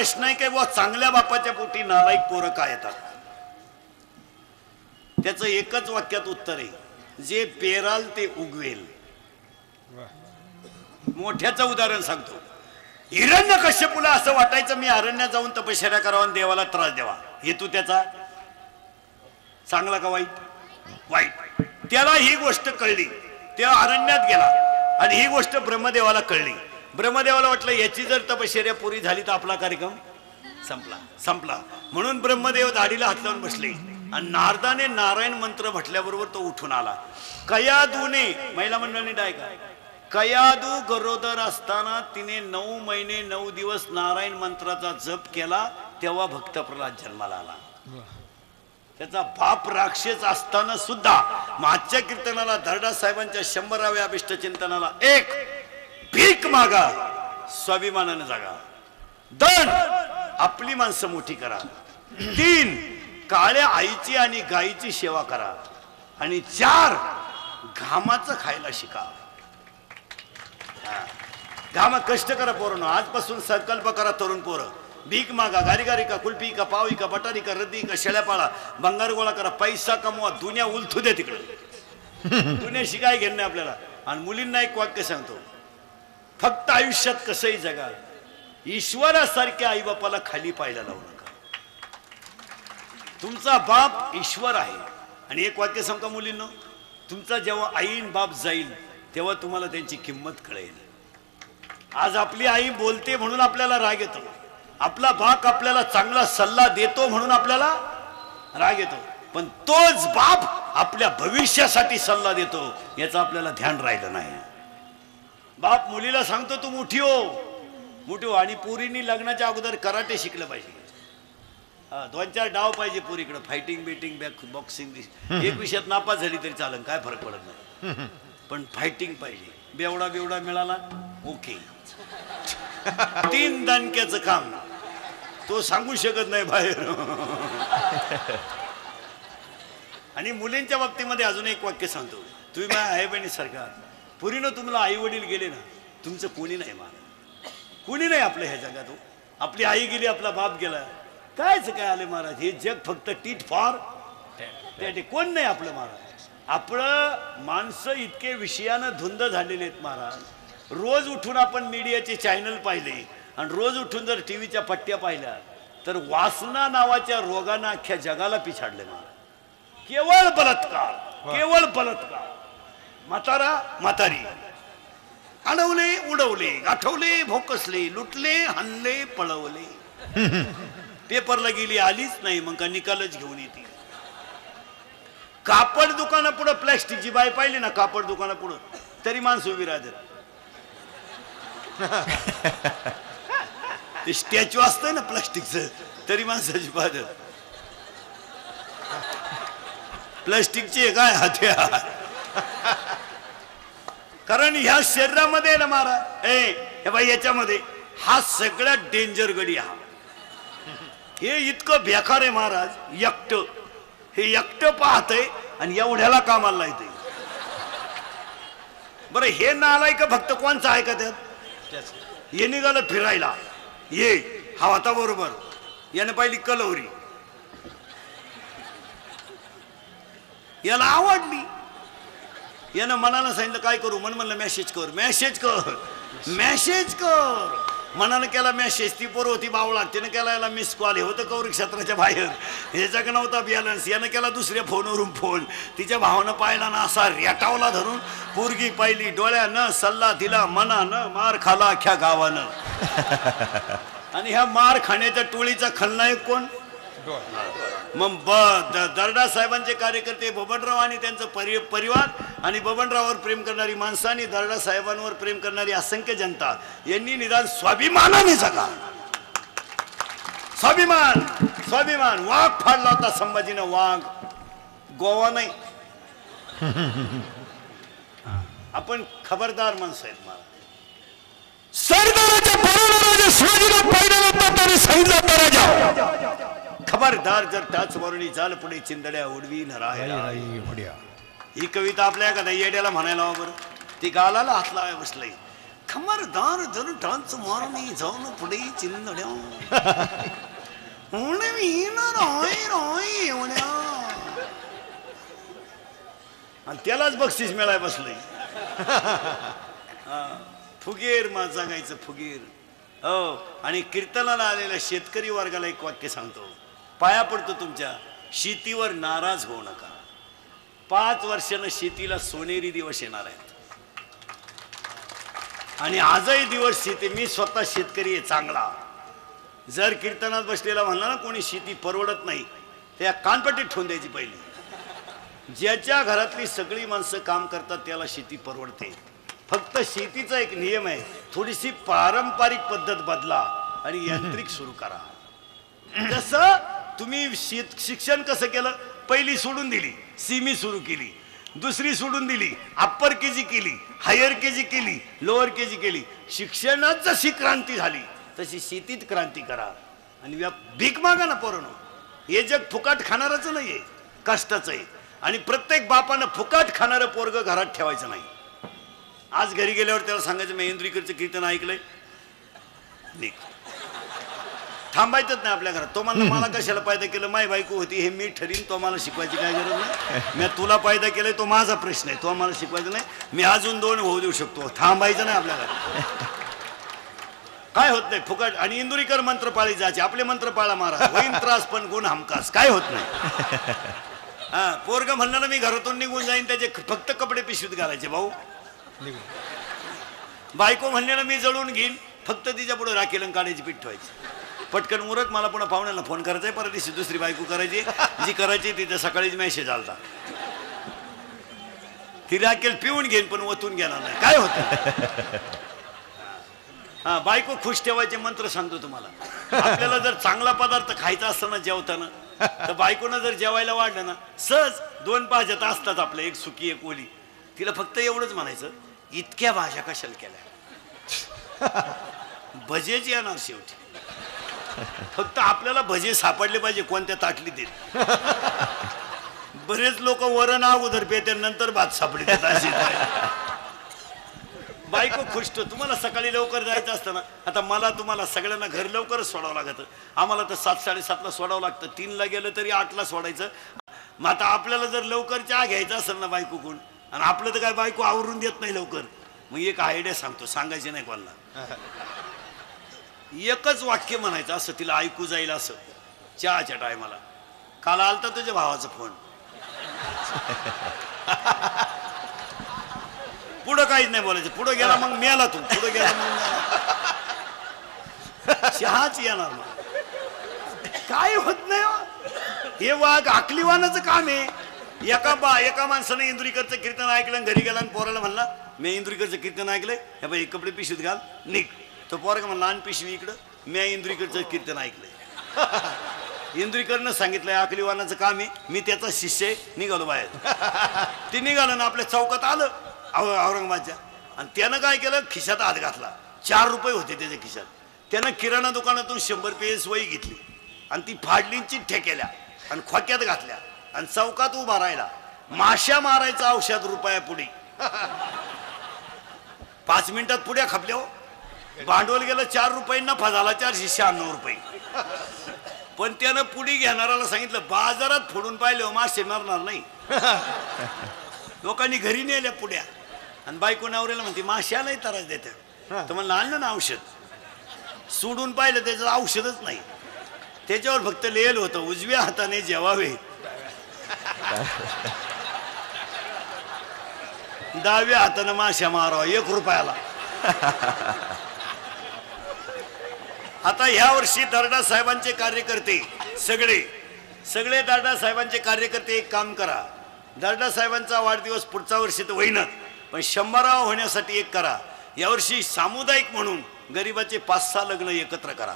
प्रश्न आहे की व चांगल्या बापाच्या पोटी नालायक पोरं का येतात? त्याचं एकच वाक्यात उत्तर आहे, जे पेराल ते उगवेल. मोठ्याचं उदाहरण सांगतो. हिरण्यकश्यपूला असं वाटायचं मी अरण्यात जाऊन तपश्चर्या करावा आणि देवाला त्रास द्यावा. हेतू त्याचा चांगला का वाईट? वाईट. त्याला ही गोष्ट कळली, तेव्हा अरण्यात गेला आणि ही गोष्ट ब्रह्मदेवाला कळली. ब्रह्मदेवाला वाटलं याची जर तपश्चर्या पुरी झाली तर आपला कार्यक्रम संपला. म्हणून ब्रह्मदेव दाढीला हात लावून बसले आणि नारदाने नारायण मंत्र म्हटल्याबरोबर तो उठून आला. कयादूने, महिला मंडळांनी डायका, कयादू गरोदर असताना तिने 9 महिने 9 दिवस नारायण मंत्राचा जप केला, तेव्हा भक्त प्रल्हाद जन्माला आला. त्याचा बाप राक्षस असताना सुद्धा मागच्या कीर्तनाला दरडा साहेबांच्या 100व्या अभिष्ट चिंतनाला 1 भीक मागा, स्वाभिमानाने जागा. 2 आपली माणसं मोठी करा. 3 काळ्या आईची आणि गाईची सेवा करा. आणि 4 घामाचं खायला शिका. घामा कष्ट करा पोरांनो. आजपासून संकल्प करा तरुण पोरं. भीक मागा, गारी का, कुल्फी का, पावी का, बटारी का, रद्दी का, शेळ्या पाळा, भंगार गोळा करा, पैसा कमवा, दुनिया उलथू दे तिकडे. दुनियाशी काय घेणं नाही आपल्याला. आणि मुलींना एक वाक्य सांगतो, फक्त आयुष्यात कसंही जगा, ईश्वरासारख्या आई बापाला खाली पाहायला लावू नका. तुमचा बाप ईश्वर आहे. आणि एक वाक्य सांगतो मुलींनो, तुमचा जेव्हा आईन बाप जाईल तेव्हा तुम्हाला त्यांची किंमत कळेल. आज आपली आई बोलते म्हणून आपल्याला राग येतो, आपला बाप आपल्याला चांगला सल्ला देतो म्हणून आपल्याला राग येतो, पण तोच बाप आपल्या भविष्यासाठी सल्ला देतो याचं आपल्याला ध्यान राहिलं नाही. बाप मुलीला सांगतो तू मोठी हो. आणि पोरींनी लग्नाच्या अगोदर कराटे शिकलं पाहिजे. 2-4 डाव पाहिजे पोरीकडे, फायटिंग बिटिंग बॉक्सिंग. एक विषयात नापास झाली तरी चालेल, काय फरक पडत नाही, पण फायटिंग पाहिजे. बेवडा मिळाला ओके. 3 दणक्याचं काम तो सांगू शकत नाही बाहेर. आणि मुलींच्या बाबतीमध्ये अजून एक वाक्य सांगतो, तुम्ही माझ्या आई बहिणी सारखा. पुरीनं तुम्हाला आई वडील गेले ना, तुमचं कोणी नाही महाराज, कोणी नाही आपल्या ह्या जगात. आपली आई गेली, आपला बाप गेला, कायच काय आले महाराज. हे जग फक्त टीट फॉर टॅट. कोण नाही आपलं महाराज. आपलं माणसं इतके विषयानं धुंद झालेले आहेत महाराज. रोज उठून आपण मीडियाचे चॅनल पाहिले आणि रोज उठून जर टीव्हीच्या पट्ट्या पाहिल्या तर वासना नावाच्या रोगानं अख्ख्या जगाला पिछाडले महाराज. केवळ बलात्कार, म्हातारी, अडवले, उडवले, गाठवले, भोकसले, लुटले, हाणले, पळवले. पेपरला गेली, आलीच नाही, मग का निकालच घेऊन येते. कापड दुकाना पुढं प्लॅस्टिकची बाई पाहिली ना, कापड दुकाना पुढं तरी माणसं उभी राहतात. ते स्टॅच्यू असतंय ना प्लास्टिकचं, तरी माणसाची पाहत. प्लास्टिकचे काय हत्यार. कारण ह्या शरीरामध्ये ना महाराज, हे बाई याच्यामध्ये हा सगळ्यात डेंजर गडी. हे इतकं बेकार आहे महाराज. एकटं पाहतय आणि एवढ्याला कामाला येते. बरं हे नालाय का फक्त कोणचा आहे का त्यात? हे निघालं फिरायला, ये हा होता बरोबर, याने पाहिली कलवरी, याला आवडली, यानं मनाला सांगितलं काय करू, म्हणलं मेसेज कर. मनानं केला मेसेज, ती पोर होती बावळा, तिनं केला याला मिस कॉल. हे होतं कौरिक क्षेत्राच्या बाहेर, ह्याच्याकडे नव्हता बॅलन्स. यानं केला दुसऱ्या फोनवरून फोन. तिच्या भावानं पाहिला ना, असा रेटावला धरून. पोरगी पाहिली डोळ्यानं, सल्ला दिला मनानं, मार खाला अख्ख्या गावानं. आणि ह्या मार खाण्याच्या टोळीचा खलनायक कोण? मग दरडा साहेबांचे कार्यकर्ते बबनराव आणि त्यांचं परिवार, आणि बबनराववर प्रेम करणारी माणसं आणि दरडा साहेबांवर प्रेम करणारी असंख्य जनता यांनी निदान स्वाभिमानाने जगा. स्वाभिमान. वाघ फाडला होता संभाजीनं, वाघ, गोवा नाही. आपण खबरदार माणसं आहेत महाराज. सरदाराच्या बरोबर शिवाजीला पाहिलं तरी सांगितलं तर राजा खबरदार, जर त्याच वरणी चाल पुढे चिंदड्या उडवी नराय. ही कविता आपल्या एखाद्या येड्याला म्हणायला हवं बरं. ती गालाला हात लावाय बसलंय. खबरदार जर टाच मारणी जाऊन पुढे चिंधड्या आणि त्यालाच बक्षीस मिळाय बसलंय. फुगीर मा सांगायचं फुगीर. हो, आणि कीर्तनाला आलेल्या शेतकरी वर्गाला एक वाक्य सांगतो, पाया पडतो तुमच्या, शेतीवर नाराज होऊ नका. 5 वर्षानं शेतीला सोनेरी दिवस येणार आहेत. आणि आजही दिवस शेती, मी स्वतः शेतकरी आहे चांगला. जर कीर्तनात बसलेला म्हणला ना कोणी शेती परवडत नाही, त्या कानपट्टीत ठेवून द्यायची पहिली. ज्याच्या घरातली सगळी माणसं काम करतात त्याला शेती परवडते. फक्त शेतीचा एक नियम आहे, थोडीशी पारंपरिक पद्धत बदला आणि यांत्रिक सुरू करा. जसं तुम्ही शिक्षण कसं केलं, पहिली सोडून दिली, सीमी सुरू केली, दुसरी सोडून दिली, अप्पर केजी केली, हायर केजी केली, लोअर केजी केली. शिक्षणात जशी क्रांती झाली तशी शेतीत क्रांती करा. आणि भीक मागा ना पोरांनो. हे जग फुकाट खाणारच नाहीये, कष्टाचं आहे. आणि प्रत्येक बापानं फुकाट खाणारं पोरग घरात ठेवायचं नाही. आज घरी गेल्यावर त्याला सांगायचं, मी इंद्रिकरचं कीर्तन ऐकलंय, थांबायचंच नाही आपल्या घरात. तो मला कशाला पैदा केलं, माय बायको होती, हे मी ठरीन, तो मला शिकवायची काय गरज नाही. मी तुला पैदा केलंय, तो माझा प्रश्न आहे, तो मला शिकवायचं नाही. मी अजून 2 होऊ देऊ शकतो, थांबायचं नाही आपल्या घरात. काय होत नाही फुकट. आणि इंदुरीकर मंत्र पाळी जायचे, आपले मंत्र पाळा मारा, होईन त्रास पण गुण हमखास, काय होत नाही. हा, पोरग म्हणलं ना मी घरातून निघून जाईन, त्याचे फक्त कपडे पिशवीत घालायचे भाऊ. बायको म्हणले ना मी जळून घेईन, फक्त तिच्या पुढे राखेल काढायची पीठ ठेवायची. पटकन उरक, मला पुन्हा पाहुण्याला फोन करायचा, परत दिवशी दुसरी बायको करायची, जी करायची तिथे सकाळीच मेसेज आलता, ती राखेल पिऊन घेईन पण ओतून घेणार नाही. काय होत. हा, बायको खुश ठेवायचे मंत्र सांगतो तुम्हाला. आपल्याला जर चांगला पदार्थ खायचा असताना जेवताना, तर बायकोनं जर जेवायला वाढलं ना, सहज 2 भाज्या असतात आपल्या, एक सुकी एक ओली, तिला फक्त एवढंच म्हणायचं, इतक्या भाज्या कशाला केल्या, भजेच येणार शेवटी. फक्त आपल्याला भजे सापडले पाहिजे कोणत्या ताटलीत देत. बरेच लोक वरण अगोदर पेते, नंतर भात सापडले. बायको खुशतो. तुम्हाला सकाळी लवकर जायचं असतं ना, आता मला तुम्हाला सगळ्यांना घर लवकरच सोडावं लागतं. आम्हाला तर 7, 7:30ला सोडावं लागतं. 3ला गेलं तरी 8ला सोडायचं. मग आता आपल्याला जर लवकर चहा घ्यायचा असेल ना बायको कोण, आणि आपलं तर काय बायको आवरून देत नाही लवकर, मग एक आयडिया सांगतो, सांगायची नाही कोणाला. एकच वाक्य म्हणायचं, असं तिला ऐकू जाईल असं, चहाच्या टायमाला, काल आलता तुझ्या भावाचा फोन. पुढं काहीच नाही बोलायचं. पुढं गेला मग मेला तू, पुढं गेला मग चहाच येणार. मग काय होत नाही. हे वाघ आकलीवानाचं काम आहे. एका माणसाने इंदुरीकरचं कीर्तन ऐकलं, घरी गेला आणि पोराला म्हणला, मी इंदुरीकरचं कीर्तन ऐकलंय, हे बाई कपडे पिशवीत घाल, निघ. तो पोरगा म्हणला, लहान पिशवी इकडं, मी इंदुरीकरचं कीर्तन ऐकलंय. इंदुरीकरनं सांगितलंय आकलीवानाचं काम आहे, मी त्याचा शिष्य आहे, निघालो बाहेर. ते निघालं ना आपल्या चौकात आलं औरंगाबादच्या, आणि त्यानं काय केलं, खिशात हात घातला. 4 रुपये होते त्याच्या खिशात. त्यानं किराणा दुकानातून 100 पेज वही घेतली आणि ती फाडली, चिठ्ठ्या केल्या आणि खोक्यात घातल्या आणि चौकात उभा राहिला. माश्या मारायचं औषध रुपया पुढे. 5 मिनिटात पुढ्या खपल्या. भांडवल गेलं 4 रुपये, नफा झाला 496 रुपये. पण त्यानं पुढी घेणाऱ्याला सांगितलं, बाजारात फोडून पाहिले हो, मासे मारणार नाही. लोकांनी घरी नेल्या पुढ्या, आणि बायको नवऱ्याला म्हणते माश्यालाही त्रास देते. तर म्हणलं आणलं ना औषध. सोडून पाहिलं त्याचं औषधच नाही, त्याच्यावर फक्त लिहिलं होतं, उजव्या हाताने जेवावे, डाव्या हाताने माश्या मारावा, 1 रुपयाला. आता ह्या वर्षी दर्डा साहेबांचे कार्यकर्ते सगळे दर्डा साहेबांचे कार्यकर्ते एक काम करा. दर्डा साहेबांचा वाढदिवस पुढच्या वर्षी तर होईना, पण 100वा होण्यासाठी एक करा. यावर्षी सामुदायिक म्हणून गरिबाचे 5-6 लग्न एकत्र करा.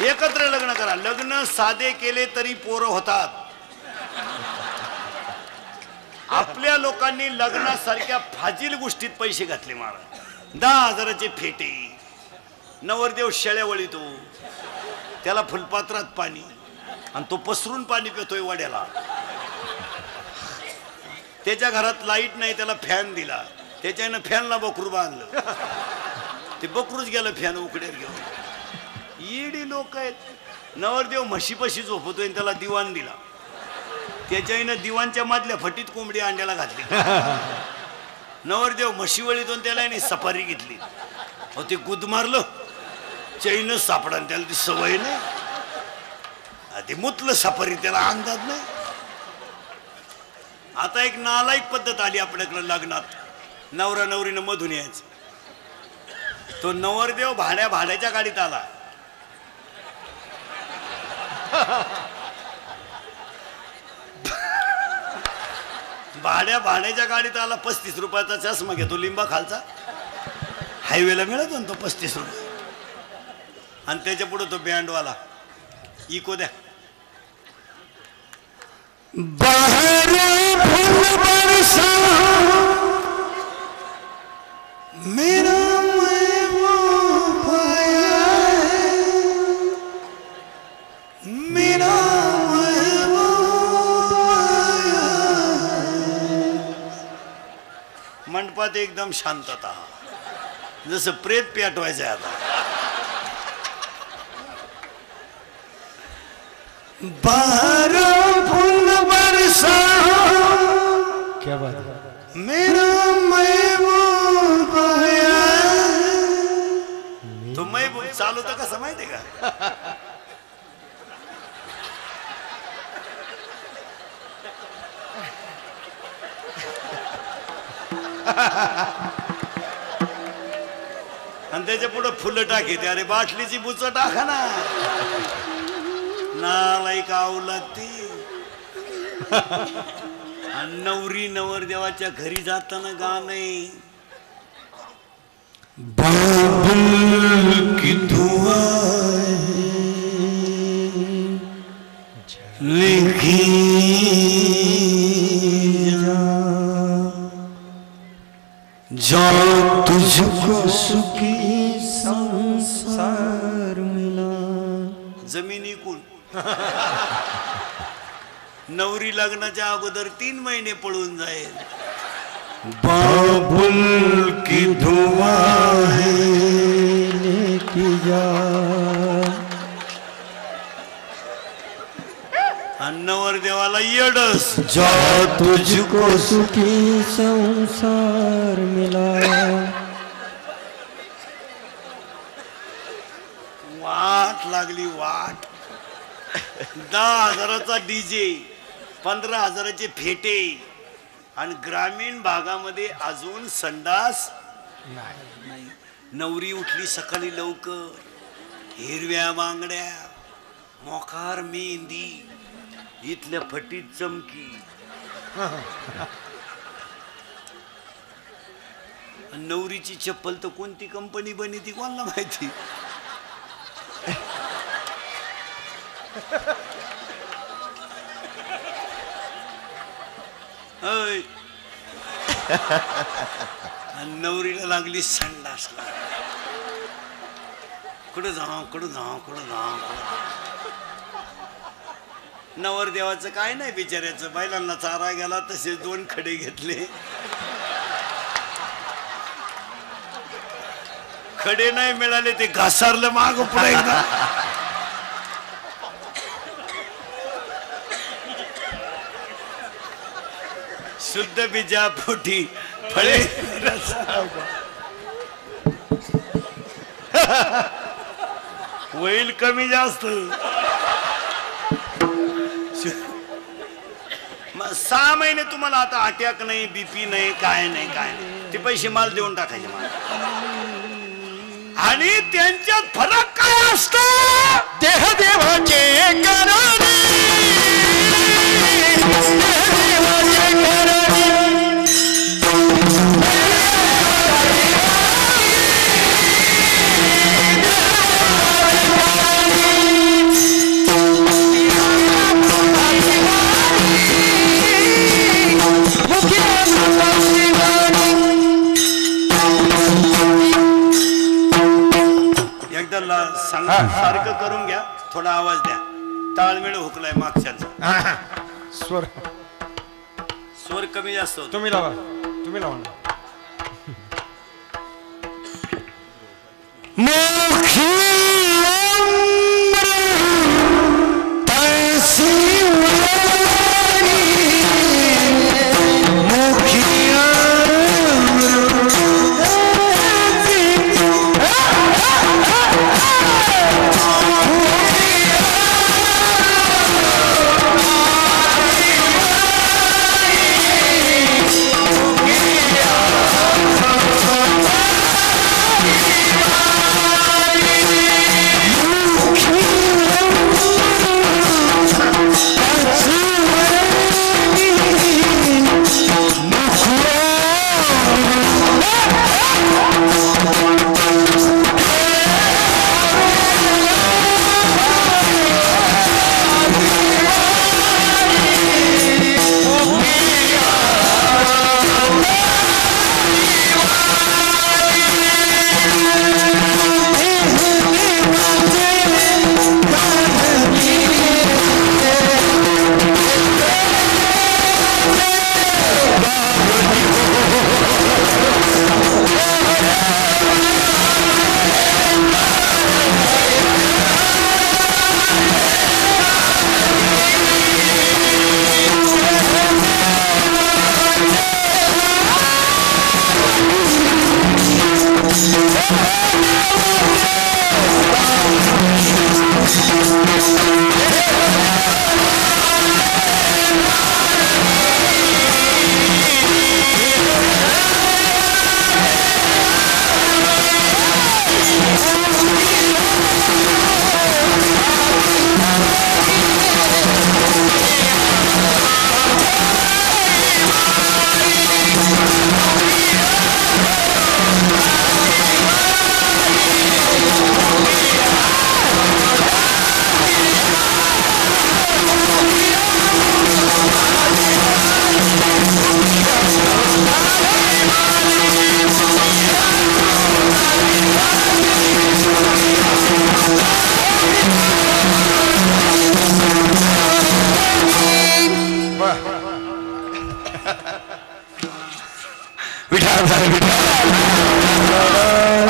एकत्र लग्न करा. लग्न साधे केले तरी पोरं होतात. आपल्या लोकांनी लग्नासारख्या फाजील गोष्टीत पैसे घातले. महाराज 10,000चे फेटे, नवरदेव शेळ्या वळीतो, त्याला फुलपात्रात पाणी, आणि तो पसरून पाणी पितोय वड्याला. त्याच्या घरात लाईट नाही, त्याला फॅन दिला. त्याच्यानं फॅनला बकरू बांधलं. ते बकरूच गेलं फॅन उकड्यात घेऊन. येडी लोक आहेत. नवरदेव म्हशीपाशी झोपतोय आणि त्याला दिवाण दिला. त्याच्यानं दिवाणच्या मधल्या फटीत कोंबडी अंड्याला घातली. नवरदेव म्हशीवळीतून त्याला सफारी घेतली. अहो ते गुद मारलं, चैन सापडा, त्याला ती सवय नाही. ते मुतलं सफारी, त्याला अंदाज नाही. आता एक नालायक पद्धत आली आपल्याकडे लग्नात. नवरा नवरीनं मधून यायचं. तो नवरदेव भाड्याच्या गाडीत आला. भाड्याच्या गाडीत आला. 35 रुपयाचा चष्मा घेतो लिंबा खालचा. हायवेला मिळत ना तो 35 रुपये. आणि त्याच्या पुढे तो बँडवाला इको द्या. मेरा मंडपात एकदम शांतता, जसं प्रेत पेटवायचं आता. बाहर फूल बरसा, क्या बात है, मेरा महबूब आया. तो महबूब चालू तर कसं माहिती का? आणि त्याच्या पुढे फुलं टाकीते. अरे बाटलीची बुच टाका ना, नालायक आवलाती. आणि नवरी नवरदेवाच्या घरी जाताना गाणं, बाबुल की दुआ लिखी जा, तुझको सुखी संसार मिला. जमिनी कुल. नवरी लग्नाच्या अगोदर 3 महिने पळून जाईल. बाबुल की दुआ है लेके जा. अन्नवर देवाला येडस, जा तुझको सुखी संसार मिला. वाट लागली वाट. 10,000चा डीजे, 15,000चे फेटे, आणि ग्रामीण भागामध्ये अजून संडास नाही. नवरी उठली सकाळी लवकर, हिरव्या बांगड्या, मोकार मेहंदी, इथल्या फटीत चमकी. नवरीची चप्पल तर कोणती कंपनी बनी ती कोणाला माहिती. नवरीला लागली संडास. कुठं जाऊ कुठं जाऊ कुठं जाऊ. नवरदेवाचं काय नाही बिचाऱ्याचं. बैलांना चारा गेला तसे 2 खडे घेतले. खडे नाही मिळाले, ते घासारलं माग पुढे एकदा. शुद्ध बीजा पोटी फळे होईल कमी जास्त. 6 महिने तुम्हाला आता अटॅक नाही, बीपी नाही, काय नाही काय नाही. ते पैसे माल देऊन टाकायचे मला. आणि त्यांच्यात फरक काय असतो? देह देवाचे करणे, सारखं करून घ्या. थोडा आवाज द्या. ताळमेळ हुकलाय मागच्याचा. स्वर स्वर कमी जास्त होतो. तुम्ही लावा.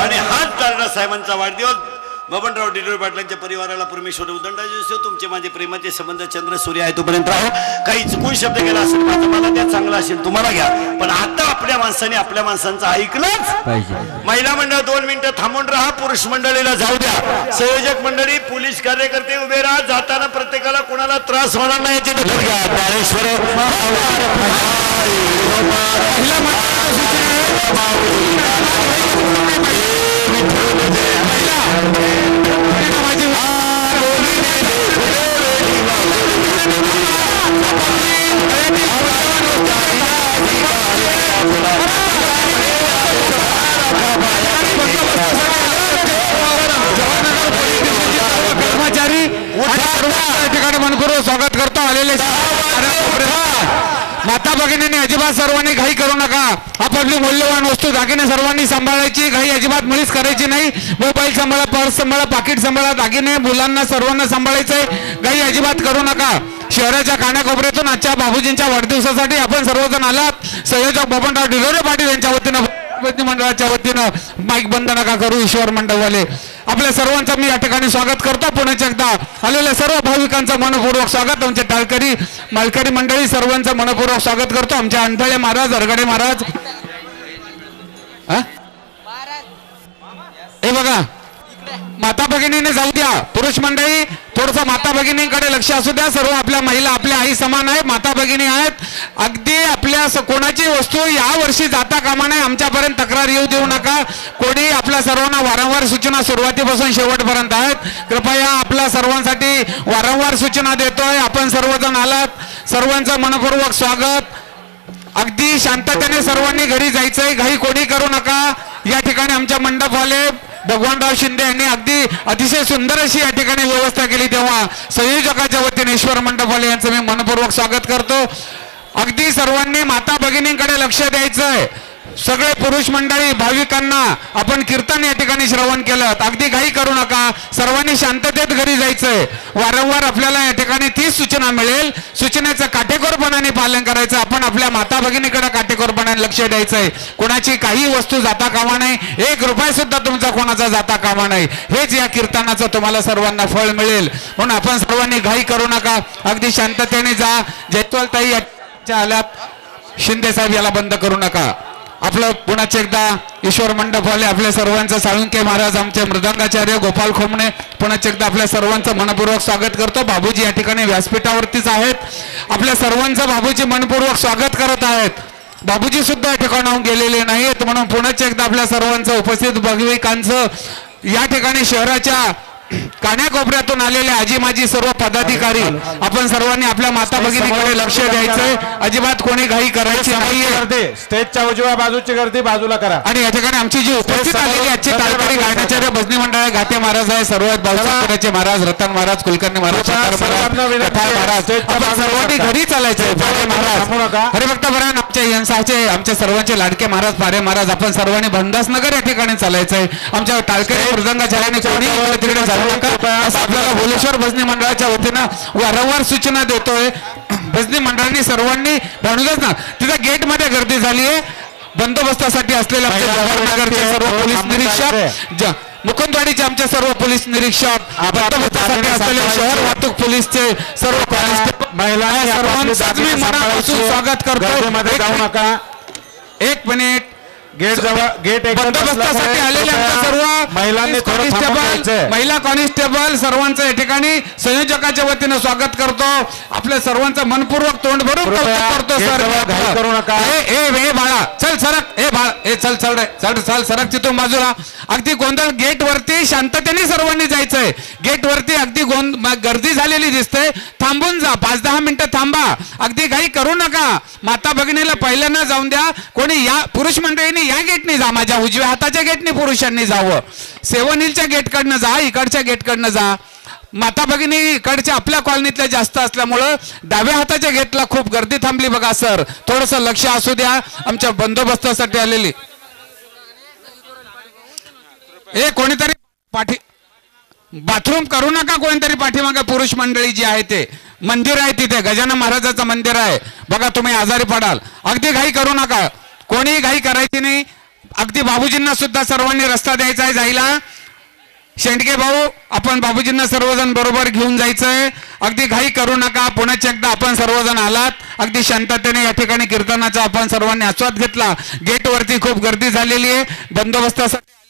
आणि हाच तारडा साहेबांचा वाढदिवस. बबनराव डिडोळे पाटलांच्या परिवाराला परमेश्वर उदंडाचे तुमचे माझे प्रेमाचे संबंध चंद्र सूर्य आहे तोपर्यंत राहो. काही चुकून शब्द गेला असेल माझा मला त्या चांगला असेल तुम्हाला घ्या. पण आता आपल्या माणसाने आपल्या माणसांचं ऐकलंच पाहिजे. महिला मंडळ 2 मिनिटं थांबून राहा. पुरुष मंडळीला जाऊ द्या. संयोजक मंडळी पोलीस कार्यकर्ते उभे राहा. जाताना प्रत्येकाला कोणाला त्रास होणार नाही याची दखल घ्या. कर्मचारी ठिकाणी मनपूर्वक स्वागत करतो. आलेले माता भगिनींनी अजिबात सर्वांनी घाई करू नका. आपली मूल्यवान वस्तू दागिने सर्वांनी सांभाळायची. घाई अजिबात मुळीच करायची नाही. मोबाईल सांभाळा, पर्स सांभाळा, पाकिट सांभाळा, दागिने मुलांना सर्वांना सांभाळायचंय. घाई अजिबात करू नका. शहराच्या कानाकोपऱ्यातून आजच्या बाबूजींच्या वाढदिवसासाठी आपण सर्वजण आलात. संयोजक बबनराव डिडोळे पाटील यांच्या वतीनं मंडळाच्या वतीनं माईक बंद नका करू. ईश्वर मंडळवाले आपल्या सर्वांचं मी या ठिकाणी स्वागत करतो. पुन्हा एकदा आलेल्या सर्व भाविकांचं मनपूर्वक स्वागत. आमचे टाळकरी मालकरी मंडळी सर्वांचं मनपूर्वक स्वागत करतो. आमच्या अंधळे महाराज, अरगडे महाराज, हे बघा माता भगिनीने जाऊ द्या. पुरुष मंडळी थोडस माता भगिनींकडे लक्ष असू द्या. सर्व आपल्या महिला आपल्या आई समान आहेत, माता भगिनी आहेत. अगदी आपल्या कोणाची वस्तू या वर्षी जाता कामा नये. आमच्यापर्यंत तक्रार येऊ देऊ नका. कोणी आपल्या सर्वांना वारंवार सूचना सुरुवातीपासून शेवटपर्यंत आहेत. कृपया आपल्या सर्वांसाठी वारंवार सूचना देतोय. आपण सर्वजण आलात. सर्वांचं मनपूर्वक स्वागत. अगदी शांततेने सर्वांनी घरी जायचंय. घाई कोणी करू नका. या ठिकाणी आमच्या मंडपवाले भगवानराव शिंदे यांनी अगदी अतिशय सुंदर अशी या ठिकाणी व्यवस्था केली. तेव्हा संयोजकाच्या वतीने ईश्वर मंडपवाले यांचं मी मनपूर्वक स्वागत करतो. अगदी सर्वांनी माता भगिनींकडे लक्ष द्यायचंय. सगळे पुरुष मंडळी भाविकांना आपण कीर्तन या ठिकाणी श्रवण केलं. अगदी घाई करू नका, सर्वांनी शांततेत घरी जायचंय. वारंवार आपल्याला या ठिकाणी तीच सूचना मिळेल, सूचनेचं काटेकोरपणाने पालन करायचं. आपण आपल्या माता भगिनीकडे काटेकोरपणाने लक्ष द्यायचंय. कोणाची काही वस्तू जाता कामा नये, 1 रुपया सुद्धा तुमचा कोणाचा जाता कामा नये. हेच या कीर्तनाचं तुम्हाला सर्वांना फळ मिळेल. म्हणून आपण सर्वांनी घाई करू नका, अगदी शांततेने जा. जयस्वालताई याच्या आल्यात, शिंदे साहेब याला बंद करू नका. आपलं पुन्हा एकदा ईश्वर मंडपवाले आपल्या सर्वांचं, साळुंके महाराज, आमचे मृदंगाचार्य गोपाल खोमणे, पुन्हा एकदा आपल्या सर्वांचं मनपूर्वक स्वागत करतो. बाबूजी या ठिकाणी व्यासपीठावरतीच आहेत. आपल्या सर्वांचं बाबूजी मनपूर्वक स्वागत करत आहेत. बाबूजी सुद्धा या ठिकाणाहून गेलेले नाहीत. म्हणून पुन्हा एकदा आपल्या सर्वांचं, उपस्थित भाविकांचं, या ठिकाणी शहराच्या कान्याकोपऱ्यातून आलेले आजी माजी सर्व पदाधिकारी, आपण सर्वांनी आपल्या माता भगिनीकडे लक्ष द्यायचंय. अजिबात कोणी घाई करायची नाहीये. स्टेजच्या उजव्या बाजूची गर्दी बाजूला करा. आणि या ठिकाणी आमची जी उपस्थित आलेली आजचे तालकडी गायनाचार्य भजनी मंडळ घाटे महाराज आहे, सर्व बाळासाहेबांचे महाराज, रतन महाराज, कुलकर्णी महाराज, महाराज, आपण सर्वांनी घरी चालायचंय. महाराज हरिभक्त परायण आमचे यंसाचे, आमच्या सर्वांचे लाडके महाराज पारे महाराज, आपण सर्वांनी भंडासनगर या ठिकाणी चालायचंय. आमच्या टाळकरी मृदंगाचार्याने कोणी तिकडे जाऊ नका असं आपल्याला भोलेश्वर भजनी मंडळाच्या वतीनं वारंवार सूचना देतोय. भजनी मंडळांनी सर्वांनी म्हणूनच ना, तिथं गेट मध्ये गर्दी झाली आहे. बंदोबस्तासाठी असलेले आमचे जवाहरनगरचे सर्व पोलीस निरीक्षक, मुकुंदवाडीचे आमचे सर्व पोलीस निरीक्षक, बंदोबस्तासाठी असलेले शहर वाहतूक पोलीसचे सर्व कॉन्स्टेबल, महिला, सर्वांचं मी मनापासून स्वागत करतो. जाऊ नका. 1 मिनिट. गेट जवळ, गेट बंदोबस्तासाठी आलेले आमच्या सर्व महिलांनी महिला कॉन्स्टेबल सर्वांचं या ठिकाणी संयोजकाच्या वतीनं स्वागत करतो. आपल्या सर्वांचं मनपूर्वक तोंड भरून करतो. सर करू नका. ए बाळा चल सरक, ए बाळ, ए चल चल रे, चल चल सरक तिथून बाजूला. अगदी गोंधळ, गेट वरती शांततेने सर्वांनी जायचंय. गेट वरती अगदी गर्दी झालेली दिसते, थांबून जा, 5-10 मिनिटं थांबा. अगदी काही करू नका. माता भगिनीला पहिल्यांदा जाऊन द्या. कोणी या पुरुष मंडळीने या गेटने जा, माझ्या उजव्या हाताच्या गेटने पुरुषांनी जावं. 7 हिलच्या गेटकडनं जा, इकडच्या गेटकडनं जा. माता भगिनी इकडच्या आपल्या कॉलनीतल्या जास्त असल्यामुळं डाव्या हाताच्या गेटला खूप गर्दी थांबली बघा. सर थोडस लक्ष असू द्या, आमच्या बंदोबस्तासाठी आलेली. कोणीतरी बाथरूम करू नका. कोणीतरी पाठीमागे पुरुष मंडळी जी आहे ते मंदिर आहे, तिथे गजानन महाराजाचं मंदिर आहे बघा, तुम्ही आजारी पडाल. अगदी घाई करू नका, कोणी घाई करायची नाही. अगदी बाबूजींना सुद्धा सर्वांनी रस्ता द्यायचा आहे जायला. शेंडके भाऊ, आपण बाबूजींना सर्वजण बरोबर घेऊन जायचंय. अगदी घाई करू नका. पुन्हा एकदा आपण सर्वजण आलात, अगदी शांततेने या ठिकाणी कीर्तनाचा आपण सर्वांनी आस्वाद घेतला. गेट वरती खूप गर्दी झालेली आहे. बंदोबस्तासाठी